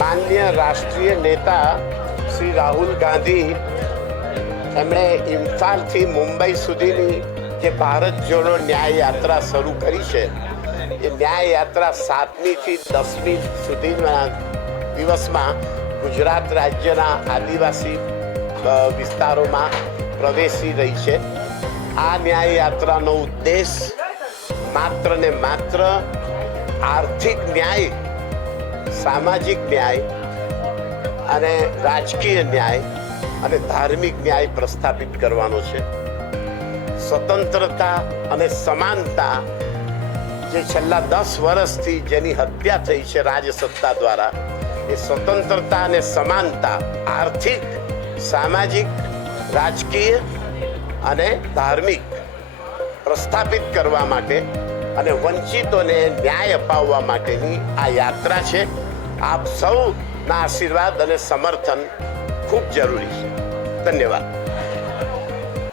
માન્ય રાષ્ટ્રીય નેતા શ્રી રાહુલ ગાંધી એમણે ઇમ્ફાલથી મુંબઈ સુધીની જે ભારત જોડો ન્યાય યાત્રા શરૂ કરી છે એ ન્યાય યાત્રા 7મી થી 10મી સુધીના દિવસમાં ગુજરાત રાજ્યના આદિવાસી વિસ્તારોમાં પ્રવેશી રહી છે. આ ન્યાય યાત્રાનો ઉદ્દેશ માત્ર ને માત્ર આર્થિક ન્યાય, સામાજિક ન્યાય અને રાજકીય ન્યાય અને ધાર્મિક ન્યાય પ્રસ્થાપિત કરવાનો છે. સ્વતંત્રતા અને સમાનતા જે છેલ્લા 10 વર્ષથી જેની હત્યા થઈ છે રાજસત્તા દ્વારા, એ સ્વતંત્રતા અને સમાનતા આર્થિક, સામાજિક, રાજકીય અને ધાર્મિક પ્રસ્થાપિત કરવા માટે અને વંચિતોને ન્યાય અપાવવા માટેની આ યાત્રા છે. આપ સૌના આશીર્વાદ અને સમર્થન ખૂબ જરૂરી છે. ધન્યવાદ.